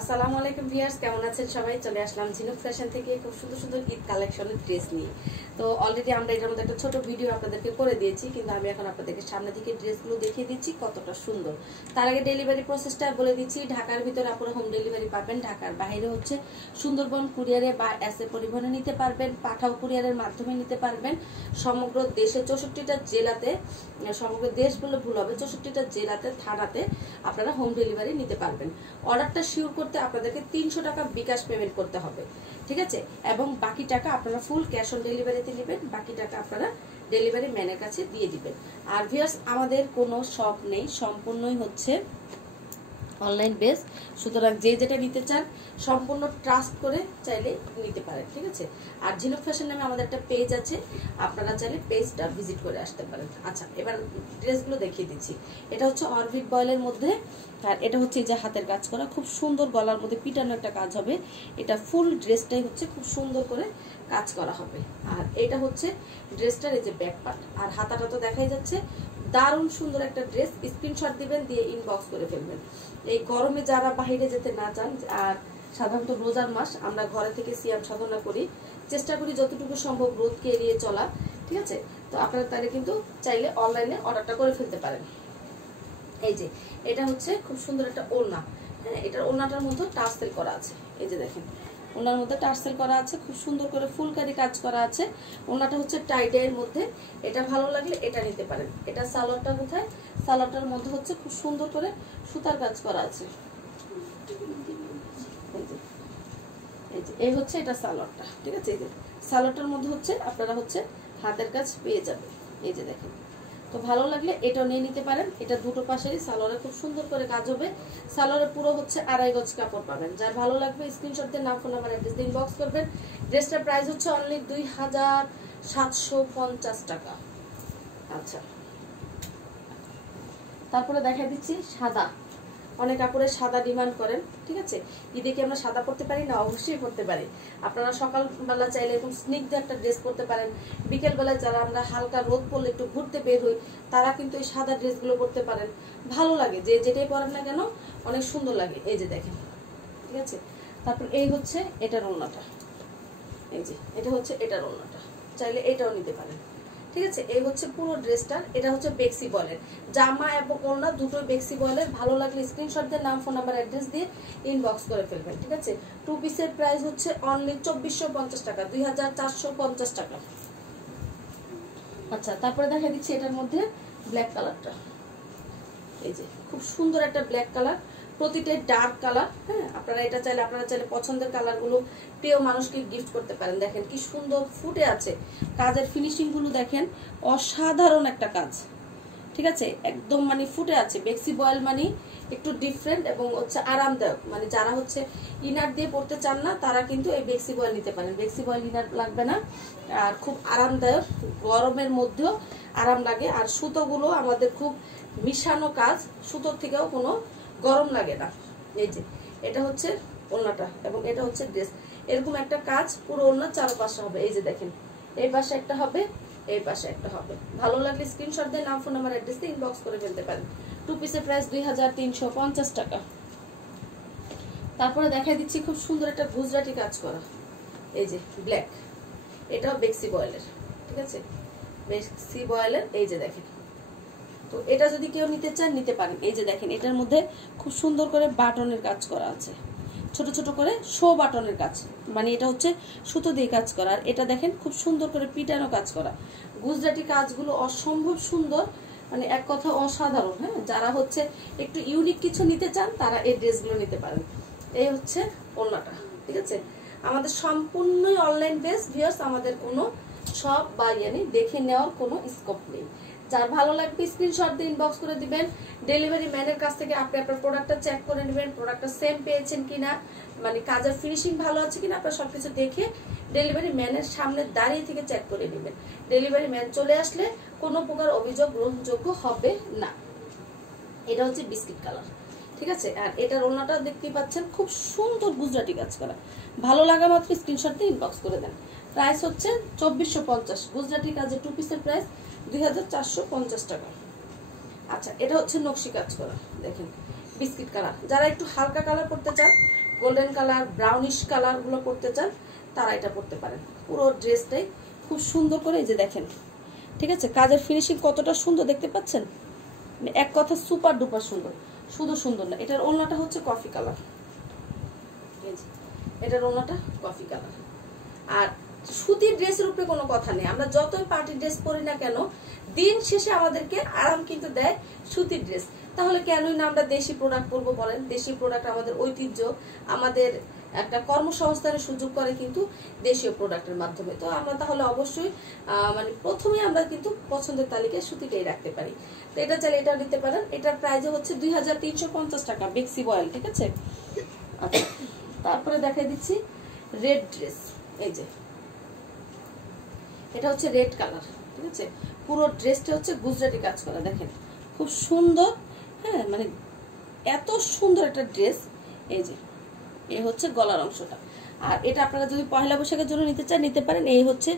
আসসালামু আলাইকুম ভিউয়ার্স, কেমন আছেন সবাই? চলে আসলাম ঝিনুক ফ্যাশন থেকে খুব সুন্দর সুন্দর ঈদ কালেকশনের ড্রেস নিয়ে। তো অলরেডি আমরা এটার মধ্যে একটা ছোট ভিডিও আপনাদেরকে করে দিয়েছি, কিন্তু আমি এখন আপনাদেরকে সামনে থেকে ড্রেসগুলো দেখিয়ে দিচ্ছি কতটা সুন্দর। তার আগে ডেলিভারি প্রসেসটা বলে দিচ্ছি। ঢাকার ভিতরে আপনারা হোম ডেলিভারি পাবেন, ঢাকার বাইরে হচ্ছে সুন্দরবন কুরিয়ারে বা এসএ পরিবহনে নিতে পারবেন, পাঠাও কুরিয়ারের মাধ্যমে নিতে পারবেন। সমগ্র দেশে 64টা জেলাতে, সমগ্র দেশ বলে ভুল হবে, 64টা জেলাতে থানাতে আপনারা হোম ডেলিভারি নিতে পারবেন। অর্ডারটা শিওর করতে আপনাদেরকে 300 টাকা বিকাশ পেমেন্ট করতে হবে, ঠিক আছে? এবং বাকি টাকা আপনারা ফুল ক্যাশ অন ডেলিভারিতে নেবেন, বাকি টাকা আপনারা ডেলিভারি ম্যানের কাছে দিয়ে দিবেন। আর ভিউয়ার্স, আমাদের কোনো শপ নেই, সম্পূর্ণই হচ্ছে অনলাইন বেস, সুতরাং যে যেটা নিতে চান সম্পূর্ণ ট্রাস্ট করে চাইলে নিতে পারেন, ঠিক আছে? আর ঝিনুক ফ্যাশন নামে আমাদের একটা পেজ আছে, আপনারা চাইলে পেজটা ভিজিট করে আসতে পারেন। আচ্ছা, এবার ড্রেসগুলো দেখিয়ে দিচ্ছি। এটা হচ্ছে অরবিট বয়েলের মধ্যে, আর এটা হচ্ছে যে হাতের কাজ করা, খুব সুন্দর গলার মধ্যে পিটানো একটা কাজ হবে। এটা ফুল ড্রেসটাই হচ্ছে খুব সুন্দর করে কাজ করা হবে। আর এটা হচ্ছে ড্রেসটার এই যে ব্যাক পার্ট, আর হাতাটা তো দেখাই যাচ্ছে। দারুণ সুন্দর একটা ড্রেস, স্ক্রিনশট দিবেন, দিয়ে ইনবক্স করে ফেলবেন। এই গরমে যারা বাইরে যেতে না চান, আর সাধারণত রোজার মাস আমরা ঘরে থেকে সিয়াম সাধনা করি, চেষ্টা করি যতটুকু সম্ভব রোদকে এড়িয়ে চলা, ঠিক আছে? তো আপনারা তাহলে কিন্তু চাইলে অনলাইনে অর্ডারটা করে ফেলতে পারেন। এই যে এটা হচ্ছে খুব সুন্দর একটা ওড়না, হ্যাঁ, এটার ওড়নাটার মধ্যে টার্সেল করা আছে। এই যে দেখেন, ওনার মধ্যে টার্সেল করা আছে, খুব সুন্দর করে ফুলকারি কাজ করা আছে। ওনাটা হচ্ছে টাইডের মধ্যে, এটা ভালো লাগলে এটা নিতে পারেন। এটা সালোয়ারটা কোথায়? সালোয়ারটার মধ্যে হচ্ছে খুব সুন্দর করে সুতার কাজ করা আছে। এই হচ্ছে এটা সালোয়ারটা, ঠিক আছে? এই যে সালোয়ারটার মধ্যে হচ্ছে আপনারা হচ্ছে হাতের কাজ পেয়ে যাবেন। এই যে দেখেন, তো ভালো লাগলে এটাও নিয়ে নিতে পারেন। এটা দুটো পাশেরই সালোয়ারে খুব সুন্দর করে কাজ হবে। সালোয়ারে পুরো হচ্ছে 2.5 গজ কাপড় পাবেন। যার ভালো লাগবে স্ক্রিনশট দিয়ে নাম, ফোন নাম্বার, অ্যাড্রেস দিয়ে ইনবক্স করবেন। ড্রেসটার প্রাইস হচ্ছে অনলি 2750 টাকা। আচ্ছা, তারপরে দেখা দিচ্ছি সাদা। অনেক কাপড়ের সাদা ডিমান্ড করেন, ঠিক আছে? ঈদে কি আমরা সাদা পরতে পারি না? অবশ্যই পরতে পারি। আপনারা সকালবেলা চাইলে এরকম স্নিগ্ধ একটা ড্রেস পরতে পারেন। বিকেলবেলায় যারা আমরা হালকা রোদ পড়লে একটু ঘুরতে বের হই, তারা কিন্তু এই সাদা ড্রেসগুলো পরতে পারেন। ভালো লাগে, যে যেটাই পরেন না কেন অনেক সুন্দর লাগে। এই যে দেখেন, ঠিক আছে? তারপর এই হচ্ছে এটার ওড়নাটা, এই যে এটা হচ্ছে এটার ওড়নাটা, চাইলে এটাও নিতে পারেন, ঠিক আছে? এই হচ্ছে পুরো ড্রেসটার। এটা হচ্ছে বেক্সি বয়েলের জামা এবং ওড়না, দুটোই বেক্সি বয়েলের। ভালো লাগলে স্ক্রিনশট দিয়ে নাম, ফোন নাম্বার, অ্যাড্রেস দিয়ে ইনবক্স করে ফেলবেন, ঠিক আছে? টু পিসের প্রাইস হচ্ছে অনলি 2450 টাকা, 2450 টাকা। আচ্ছা, তারপরে দেখা দিচ্ছি এটার মধ্যে ব্ল্যাক কালারটা। এই যে খুব সুন্দর একটা ব্ল্যাক কালার, প্রতিটা ডার্ক কালার, হ্যাঁ? আপনারা চাইলে পছন্দের কালারগুলো প্রিয় মানুষকে গিফট করতে পারেন। দেখেন কি সুন্দর ফুটে আছে, কাজের ফিনিশিং গুলো দেখেন, অসাধারণ একটা কাজ, ঠিক আছে? একদম মানে ফুটে আছে। বেক্সি বয়েল মানে একটু ডিফারেন্ট এবং হচ্ছে আরামদায়ক। মানে যারা হচ্ছে ইনার দিয়ে পড়তে চান না, তারা কিন্তু এই বেক্সি বয়েল নিতে পারেন। বেক্সি বয়েল ইনার লাগবে না, আর খুব আরামদায়ক, গরমের মধ্যেও আরাম লাগে। আর সুতোগুলো আমাদের খুব মিশানো কাজ, সুতোর থেকেও কোনো গরম লাগে না। এই যে এটা হচ্ছে ওড়নাটা এবং এটা হচ্ছে ড্রেস। এরকম একটা কাজ পুরো ওড়না চারপাশে হবে। এই যে দেখেন, এই পাশে একটা হবে, এই পাশে একটা হবে। ভালো লাগলে স্ক্রিনশট দিয়ে নাম, ফোন নাম্বার, অ্যাড্রেস দিয়ে ইনবক্স করে ফেলতে পারেন। টু পিসের প্রাইস 2350 টাকা। তারপরে দেখাই দিচ্ছি খুব সুন্দর একটা গুজরাটি কাজ করা, এই যে ব্ল্যাক, এটাও বেক্সি বয়েলের, ঠিক আছে? বেক্সি বয়েলের। এই যে দেখেন, তো এটা যদি কেউ নিতে চান নিতে পারেন। এই যে দেখেন, এটার মধ্যে খুব সুন্দর করে বাটনের কাজ করা আছে, ছোট ছোট করে শো বাটনের কাজ, মানে এটা হচ্ছে সুতো দিয়ে কাজ করা। আর এটা দেখেন খুব সুন্দর করে পিটানো কাজ করা। গুজরাটি কাজগুলো অসম্ভব সুন্দর, মানে এক কথা অসাধারণ, হ্যাঁ? যারা হচ্ছে একটু ইউনিক কিছু নিতে চান তারা এই ড্রেসগুলো নিতে পারেন। এই হচ্ছে ওড়নাটা, ঠিক আছে? আমাদের সম্পূর্ণই অনলাইন বেস ভিউয়ার্স, আমাদের কোনো শপ বা দেখে নেওয়ার কোনো স্কোপ নেই। যার ভালো লাগবে স্ক্রিনশট দিয়ে ইনবক্স করে দিবেন। ডেলিভারি ম্যানের কাছ থেকে আপনি আপনার প্রোডাক্টটা চেক করে নেবেন, প্রোডাক্টটা সেম পেয়েছেন কিনা, মানে কাজের ফিনিশিং ভালো আছে কিনা, আপনার সবকিছু দেখে ডেলিভারি ম্যানের সামনে দাঁড়িয়ে থেকে চেক করে নেবেন। ডেলিভারি ম্যান চলে আসলে কোনো প্রকার অভিযোগ গ্রহণযোগ্য হবে না। এটা হচ্ছে বিস্কিট কালার, ঠিক আছে? আর এটার ওড়নাটা দেখতেই পাচ্ছেন, খুব সুন্দর গুজরাটি কাজ করা। ভালো লাগা মাত্র স্ক্রিনশট দিয়ে ইনবক্স করে দেন। প্রাইস হচ্ছে 2450। গুজরাটি কাজের টু পিসের প্রাইস 2450 টাকা। আচ্ছা, এটা হচ্ছে নকশি কাজ করা, দেখেন বিস্কিট কালার। যারা একটু হালকা কালার করতে চান গোল্ডেন কালার, ব্রাউনিশ কালার গুলো পরতে চান তারা এটা পরতে পারেন। পুরো ড্রেসটাই খুব সুন্দর করে এই যে দেখেন, ঠিক আছে, কাজের ফিনিশিং কতটা সুন্দর দেখতে পাচ্ছেন, এক কথা সুপার ডুপার সুন্দর। শুধু সুন্দর না, এটার ওড়নাটা হচ্ছে কফি কালার, এটার ওড়নাটা কফি কালার। আর সুতির ড্রেসের উপরে কোনো কথা নেই, আমরা যতই পার্টি ড্রেস পরি না কেন দিন শেষে আমাদেরকে আরাম কিন্তু দেয় সুতির ড্রেস। তাহলে কেনই না আমরা দেশি প্রোডাক্ট পরবো বলেন? দেশি প্রোডাক্ট আমাদের ঐতিহ্য, আমাদের একটা কর্মসংস্থানের সুযোগ করে কিন্তু দেশীয় প্রোডাক্টের মাধ্যমে। তো আমরা তাহলে অবশ্যই মানে প্রথমে আমরা কিন্তু পছন্দের তালিকায় সুতিটাই রাখতে পারি। তো এটা চাইলে এটা নিতে পারেন। এটার প্রাইস হচ্ছে 2350 টাকা, বেক্সি বয়েল, ঠিক আছে। আচ্ছা, তারপরে দেখাই দিচ্ছি রেড ড্রেস। এই যে এটা হচ্ছে রেড কালার, ঠিক আছে, পুরো ড্রেসটা হচ্ছে গুজরাটি কাজ করা, দেখেন খুব সুন্দর। হ্যাঁ, মানে এত সুন্দর একটা ড্রেস। এই যে এই হচ্ছে গলার অংশটা। আর এটা আপনারা যদি পয়লা বৈশাখের জন্য নিতে চান নিতে পারেন। এই হচ্ছে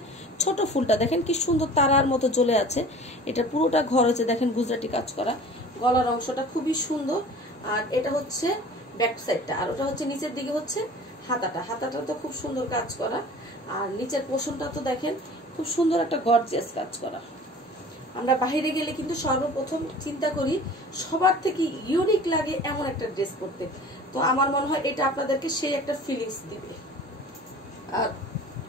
ছোট ফুলটা, দেখেন কি সুন্দর তারার মতো জ্বলে আছে। এটা পুরোটা ঘর হচ্ছে দেখেন গুজরাটি কাজ করা, গলার অংশটা খুবই সুন্দর। আর এটা হচ্ছে ব্যাক সাইডটা, আর ওটা হচ্ছে নিচের দিকে হচ্ছে হাতাটা, হাতাটা তো খুব সুন্দর কাজ করা। আর নিচের পোর্শনটা তো দেখেন খুব সুন্দর একটা গর্জিয়াস কাজ করা। আমরা বাইরে গেলে কিন্তু সর্বপ্রথম চিন্তা করি সবার থেকে ইউনিক লাগে এমন একটা ড্রেস পরতে। তো আমার মনে হয় এটা আপনাদেরকে সেই একটা ফিলিংস দিবে। আর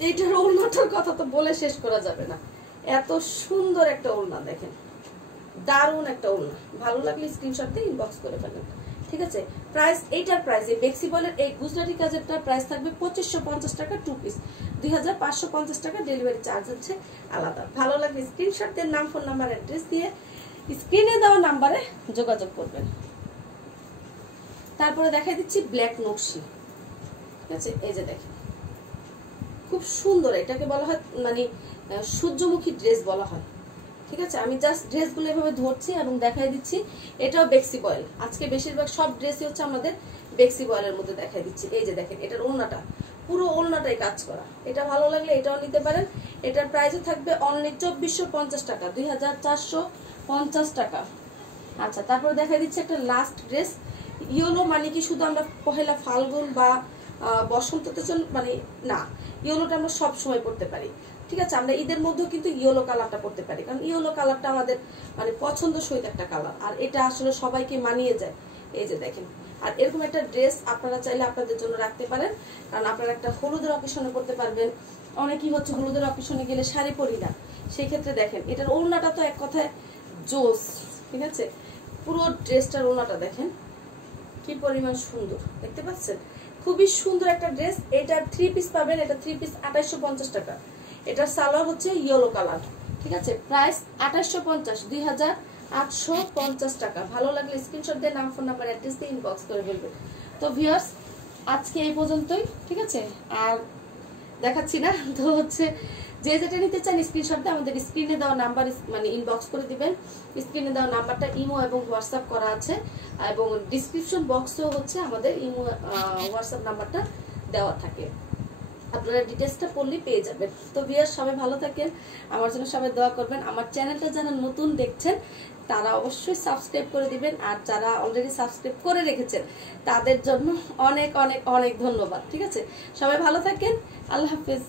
এইটার ওড়নাটার কথা তো বলে শেষ করা যাবে না, এত সুন্দর একটা ওড়না, দেখেন দারুণ একটা ওড়না। ভালো লাগলে স্ক্রিনশট দিয়ে ইনবক্স করে ফেলেন, ঠিক আছে। প্রাইস, এইটার প্রাইস এই বেক্সি বয়েলের এই গুজরাটি কাজেরটার প্রাইস থাকবে 2550 টাকা 2 পিস, 2550 টাকা। ডেলিভারি চার্জ হচ্ছে আলাদা। ভালো লাগলে স্ক্রিনশট দিয়ে নাম, ফোন নাম্বার, অ্যাড্রেস দিয়ে স্ক্রিনে দেওয়া নাম্বারে যোগাযোগ করবেন। তারপরে দেখাই দিচ্ছি ব্ল্যাক নকশি, ঠিক আছে। এই যে দেখেন খুব সুন্দর, এটাকে বলা হয় মানে সূর্যমুখী ড্রেস বলা হয়, ঠিক আছে। আমি জাস্ট ড্রেসগুলো এভাবে ধরছি এবং দেখাই দিচ্ছি। এটাও বেক্সি বয়েল। আজকে বেশিরভাগ সব ড্রেসই হচ্ছে আমাদের বেক্সি বয়েলের মধ্যে দেখাই দিচ্ছি। এই যে দেখেন এটার ওড়নাটা, পুরো ওড়নাটাই কাজ করা। এটা ভালো লাগলে এটাও নিতে পারেন। এটার প্রাইসও থাকবে অনলি 2450 টাকা, 2450 টাকা। আচ্ছা, তারপরে দেখাই দিচ্ছি একটা লাস্ট ড্রেস। ইয়েলো মানে কি শুধু আমরা পহেলা ফাল্গুন বা বসন্ততে মানে না, ইয়েলোটা আমরা সব সময় পড়তে পারি, ঠিক আছে। আমরা ঈদের মধ্যেও কিন্তু ইয়েলো কালারটা পড়তে পারি, কারণ ইয়েলো কালারটা আমাদের মানে পছন্দসই একটা কালার। আর এটা আসলে সবাইকে মানিয়ে যায়। এই যে দেখেন, আর এরকম একটা ড্রেস আপনারা চাইলে আপনাদের জন্য রাখতে পারেন, কারণ আপনারা একটা হলুদের অকেশনে পড়তে পারবেন। অনেকেই হচ্ছে হলুদের অকেশনে গেলে শাড়ি পরি না, সেই ক্ষেত্রে দেখেন এটার ওড়নাটা তো এক কথায় জোস, ঠিক আছে। পুরো ড্রেসটার ওড়নাটা দেখেন কি পরিমাণ সুন্দর, দেখতে পাচ্ছেন, খুবই সুন্দর একটা ড্রেস। এটার 3 পিস পাবেন, এটা 3 পিস 2850 টাকা। এটার সালোয়ার হচ্ছে ইয়েলো কালার, ঠিক আছে। প্রাইস 2850, 2850 টাকা। ভালো লাগলে স্ক্রিনশট দিয়ে নাম, ফোন নাম্বার, অ্যাড্রেস দিয়ে ইনবক্স করে ফেলবেন। তো ভিউয়ার্স আজকে এই পর্যন্তই, ঠিক আছে। আর দেখাচ্ছি না তো হচ্ছে যে যেটা নিতে চান স্ক্রিনশট দিয়ে আমাদের স্ক্রিনে দেওয়া নাম্বার মানে ইনবক্স করে দিবেন। স্ক্রিনে দেওয়া নাম্বারটা ইমো এবং হোয়াটসঅ্যাপ করা আছে, এবং ডিসক্রিপশন বক্সেও হচ্ছে আমাদের ইমো হোয়াটসঅ্যাপ নাম্বারটা দেওয়া থাকে, আপনারা ডিটেইলসটা পড়লেই পেয়ে যাবেন। তো ভিউয়ার্স সবাই ভালো থাকেন, আমার জন্য সবাই দোয়া করবেন। আমার চ্যানেলটা যারা নতুন দেখছেন তারা অবশ্যই সাবস্ক্রাইব করে দিবেন, আর যারা অলরেডি সাবস্ক্রাইব করে রেখেছেন তাদের জন্য অনেক অনেক অনেক ধন্যবাদ, ঠিক আছে। সবাই ভালো থাকেন, আল্লাহ হাফেজ।